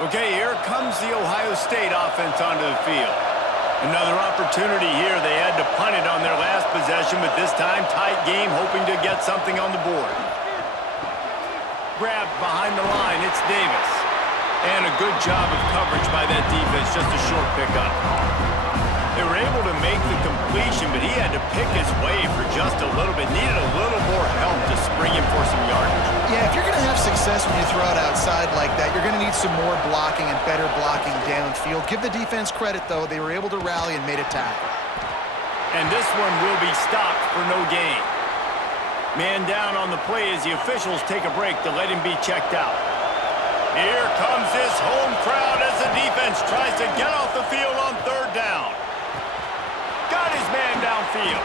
Okay, here comes the Ohio State offense onto the field. Another opportunity here. They had to punt it on their last possession, but this time tight game, hoping to get something on the board. Grabbed behind the line, it's Davis. And a good job of coverage by that defense, just a short pickup. They were able to make the completion, but he had to pick his way for just a little bit. Needed a little more help to spring him for some yardage. Yeah, if you're going to have success when you throw it outside like that, you're going to need some more blocking and better blocking downfield. Give the defense credit, though. They were able to rally and made a tackle. And this one will be stopped for no gain. Man down on the play as the officials take a break to let him be checked out. Here comes this home crowd as the defense tries to get off the field on third down. Got his man downfield.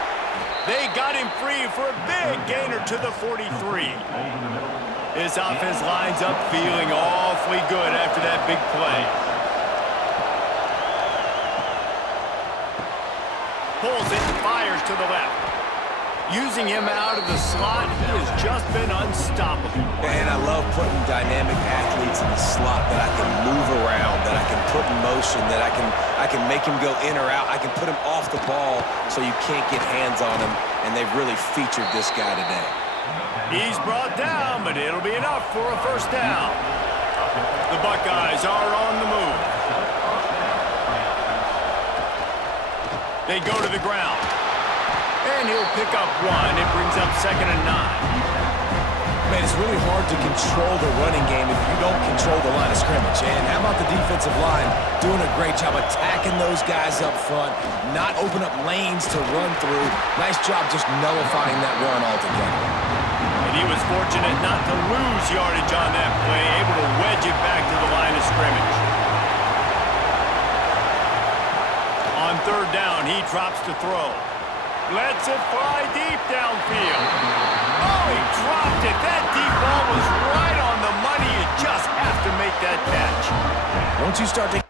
They got him free for a big gainer to the 43. This offense lines up feeling awfully good after that big play. Pulls it and fires to the left. Using him out of the slot, he has just been unstoppable. And I love putting dynamic athletes in the slot that I can move around, that I can put in motion, that I can make him go in or out. I can put him off the ball so you can't get hands on him, and they've really featured this guy today. He's brought down, but it'll be enough for a first down. The Buckeyes are on the move. They go to the ground. And he'll pick up one. It brings up 2nd and 9. Man, it's really hard to control the running game if you don't control the line of scrimmage. And how about the defensive line doing a great job attacking those guys up front, not open up lanes to run through. Nice job just nullifying that run altogether. And he was fortunate not to lose yardage on that play, able to wedge it back to the line of scrimmage. On third down, he drops to throw. Lets it fly deep downfield. Oh, he dropped it. That deep ball was right on the money. You just have to make that catch. Once you start to...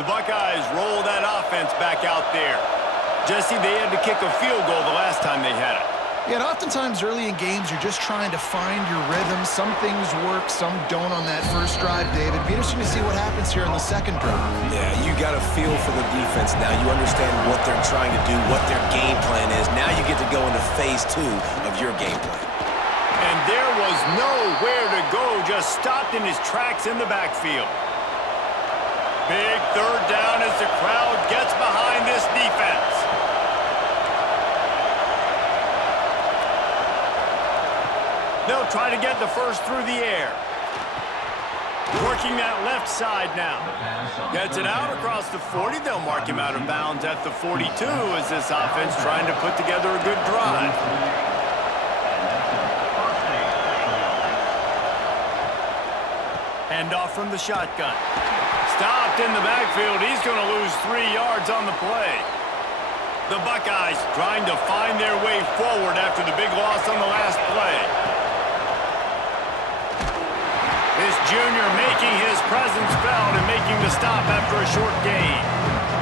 The Buckeyes roll that offense back out there. Jesse, they had to kick a field goal the last time they had it. Yeah, and oftentimes early in games, you're just trying to find your rhythm. Some things work, some don't on that first drive, David. Be interesting to see what happens here in the second drive. Yeah, you got a feel for the defense now. You understand what they're trying to do, what their game plan is. Now you get to go into phase 2 of your game plan. And there was nowhere to go, just stopped in his tracks in the backfield. Big third down as the crowd gets behind this defense. They'll try to get the first through the air. Working that left side now. Gets it out across the 40. They'll mark him out of bounds at the 42 as this offense trying to put together a good drive. Hand off from the shotgun. Stopped in the backfield. He's going to lose 3 yards on the play. The Buckeyes trying to find their way forward after the big loss on the last play. This junior making his presence felt and making the stop after a short gain.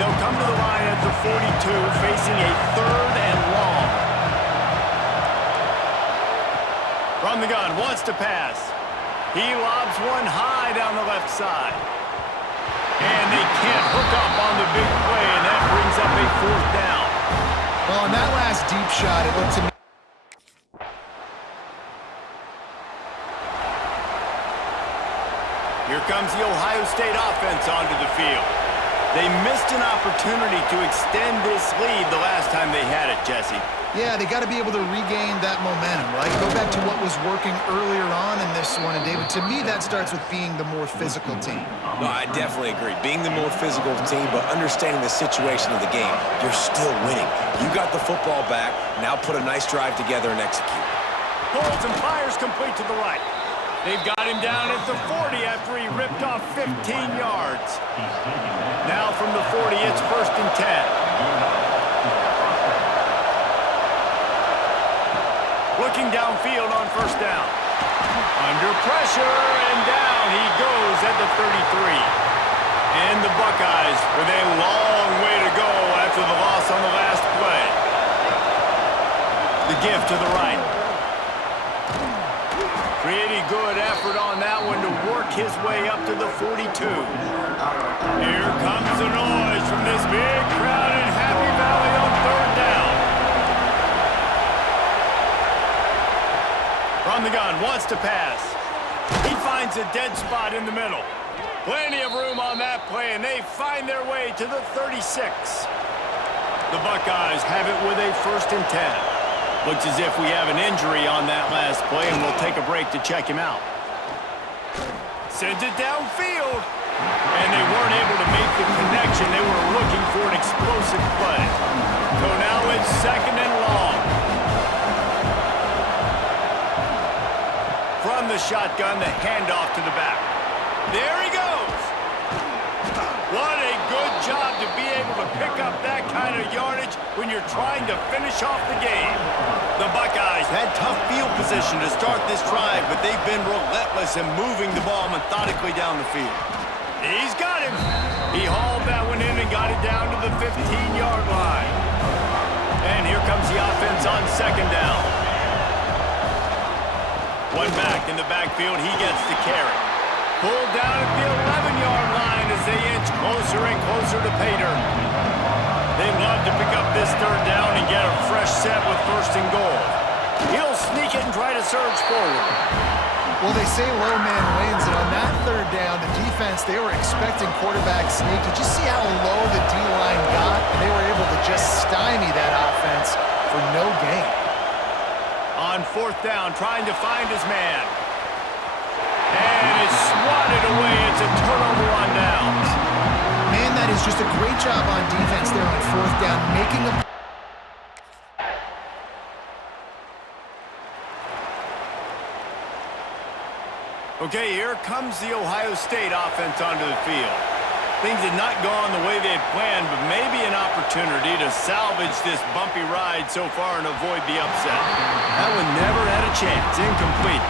They'll come to the line at the 42, facing a 3rd and long. From the gun, wants to pass. He lobs one high down the left side. And they can't hook up on the big play, and that brings up a 4th down. Well, on that last deep shot, it looked to me. Here comes the Ohio State offense onto the field. They missed an opportunity to extend this lead the last time they had it, Jesse. Yeah, they got to be able to regain that momentum, right? Go back to what was working earlier on in this one. And, David, to me, that starts with being the more physical team. No, I definitely agree. Being the more physical team, but understanding the situation of the game, you're still winning. You got the football back. Now put a nice drive together and execute. Pulls and fires complete to the right. They've got him down at the 40 after he ripped off 15 yards. Now from the 40, it's 1st and 10. Looking downfield on 1st down. Under pressure, and down he goes at the 33. And the Buckeyes with a long way to go give to the right. Pretty good effort on that one to work his way up to the 42. Here comes the noise from this big crowd in Happy Valley on third down. From the gun, wants to pass. He finds a dead spot in the middle. Plenty of room on that play, and they find their way to the 36. The Buckeyes have it with a 1st and 10. Looks as if we have an injury on that last play, and we'll take a break to check him out. Sends it downfield, and they weren't able to make the connection. They were looking for an explosive play. So now it's 2nd and long. From the shotgun, the handoff to the back. There he goes. What a good job to be able to pick up that kind of yardage when you're trying to finish off the game. The Buckeyes had tough field position to start this drive, but they've been relentless in moving the ball methodically down the field. He's got him. He hauled that one in and got it down to the 15-yard line. And here comes the offense on 2nd down. One back in the backfield, he gets the carry. Pulled down at the 11-yard line as they inch closer and closer to pay dirt. They'd love to pick up this 3rd down and get a fresh set with 1st and goal. He'll sneak it and try to surge forward. Well, they say low man wins, and on that 3rd down, the defense, they were expecting quarterback sneak. Did you see how low the D-line got? And they were able to just stymie that offense for no gain. On 4th down, trying to find his man. And it's swatted away. It's a turnover on downs. Man, that is just a great job on defense there on 4th down, making a... Okay, here comes the Ohio State offense onto the field. Things had not gone the way they had planned, but maybe an opportunity to salvage this bumpy ride so far and avoid the upset. That one never had a chance. Incomplete.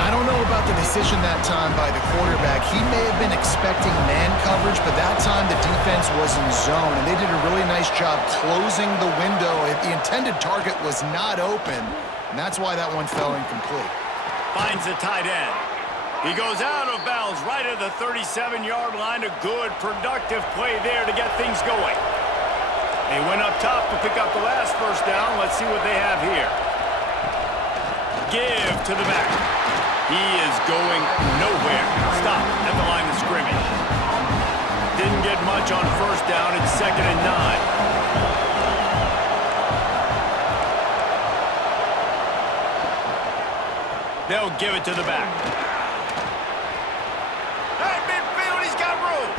I don't know about the decision that time by the quarterback. He may have been expecting man coverage, but that time the defense was in zone, and they did a really nice job closing the window. The intended target was not open, and that's why that one fell incomplete. Finds the tight end. He goes out of bounds right at the 37-yard line. A good, productive play there to get things going. They went up top to pick up the last 1st down. Let's see what they have here. Give to the back. He is going nowhere. Stop at the line of scrimmage. Didn't get much on 1st down. It's 2nd and 9. They'll give it to the back. At midfield, he's got room.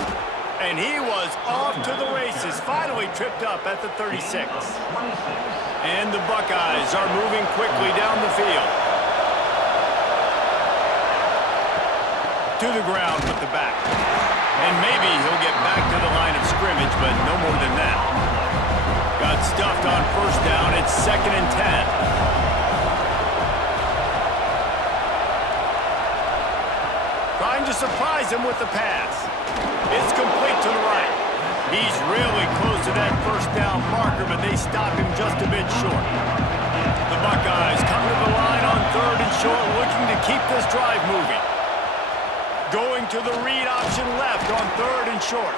And he was off to the races. Finally tripped up at the 36. And the Buckeyes are moving quickly down the field. To the ground with the back. And maybe he'll get back to the line of scrimmage, but no more than that. Got stuffed on 1st down. It's 2nd and 10. Trying to surprise him with the pass. It's complete to the right. He's really close to that 1st down marker, but they stop him just a bit short. The Buckeyes come to the line on 3rd and short, looking to keep this drive moving. Going to the read option left on 3rd and short.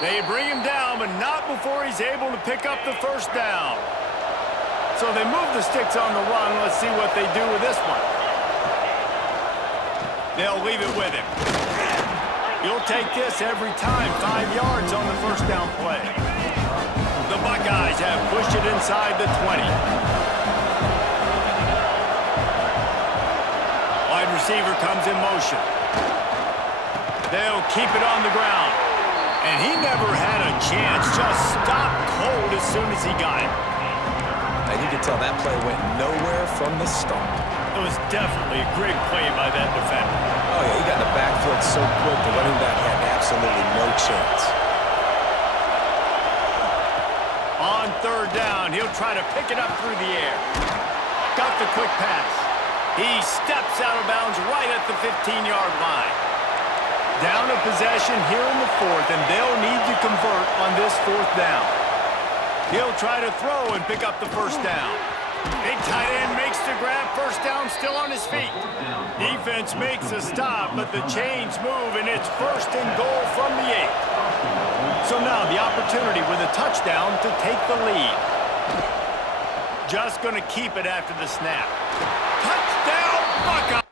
They bring him down, but not before he's able to pick up the 1st down. So they move the sticks on the run. Let's see what they do with this one. They'll leave it with him. You'll take this every time. 5 yards on the 1st down play. The Buckeyes have pushed it inside the 20. Wide receiver comes in motion. They'll keep it on the ground. And he never had a chance. Just stopped cold as soon as he got it. And you can tell that play went nowhere from the start. It was definitely a great play by that defender. Oh, yeah, he got in the backfield so quick, the running back had absolutely no chance. On 3rd down, he'll try to pick it up through the air. Got the quick pass. He steps out of bounds right at the 15-yard line. Down a possession here in the 4th, and they'll need to convert on this 4th down. He'll try to throw and pick up the 1st down. Big tight end makes the grab. First down, still on his feet. Defense makes a stop, but the chains move, and it's first and goal from the 8. So now the opportunity with a touchdown to take the lead. Just going to keep it after the snap. Touchdown, Buckeye!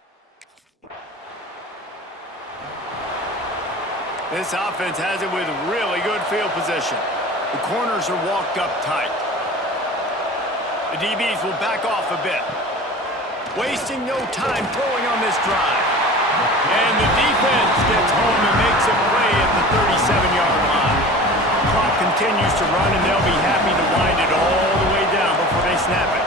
This offense has it with really good field position. The corners are walked up tight. The DBs will back off a bit. Wasting no time throwing on this drive. And the defense gets home and makes a play at the 37-yard line. The clock continues to run, and they'll be happy to wind it all the way down before they snap it.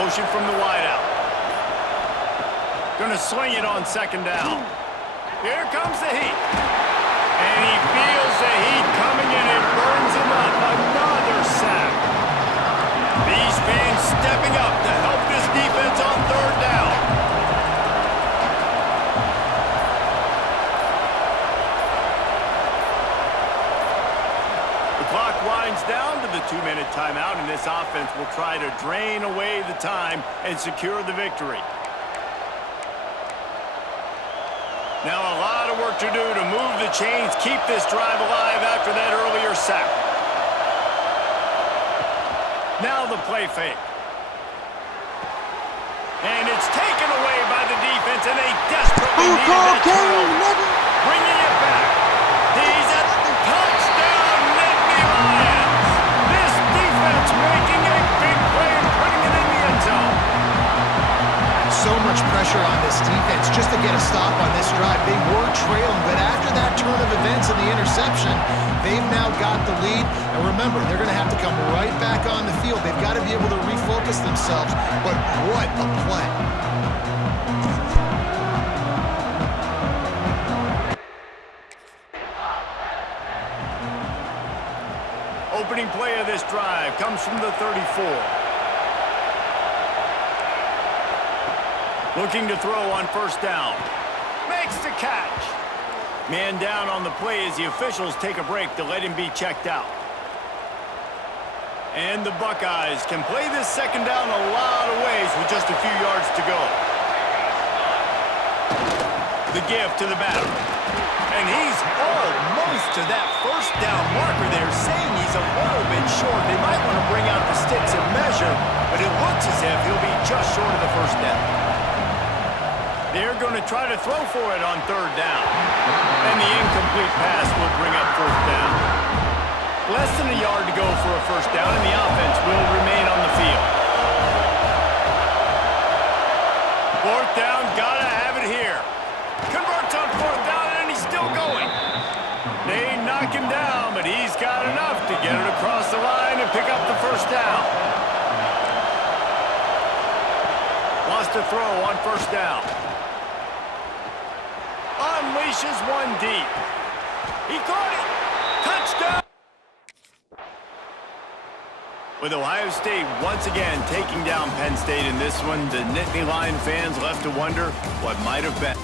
Motion from the wideout. Gonna sling it on second down. Here comes the heat. And he feels the heat coming and it burns him up. Another sack. These fans stepping up to help this defense on third down. The clock winds down to the 2-minute timeout, and this offense will try to drain away the time and secure the victory. Now a lot of work to do to move the chains, keep this drive alive after that earlier sack. Now the play fake. And it's taken away by the defense, and they desperately need that turnover. Bringing it back. He's at the touchdown, Nittany Lions. This defense making a big play and putting it in the end zone. So much pressure on this defense just to get a stop on this drive. They were trailing, but after that turn of events and the interception, they've now got the lead. And remember, they're going to have to come right back on the field. They've got to be able to refocus themselves. But what a play. Opening play of this drive comes from the 34. Looking to throw on first down. Makes the catch. Man down on the play as the officials take a break to let him be checked out. And the Buckeyes can play this second down a lot of ways with just a few yards to go. The give to the batter. And he's almost to that first down marker there, saying he's a little bit short. They might want to bring out the sticks and measure, but it looks as if he'll be just short of the first down. They're going to try to throw for it on third down. And the incomplete pass will bring up fourth down. Less than a yard to go for a first down, and the offense will remain on the field. Fourth down, gotta have it here. Converts on fourth down, and he's still going. They knock him down, but he's got enough to get it across the line and pick up the first down. Wants to throw on first down. Unleashes one deep. He caught it. Touchdown. With Ohio State once again taking down Penn State in this one, the Nittany Lion fans left to wonder what might have been.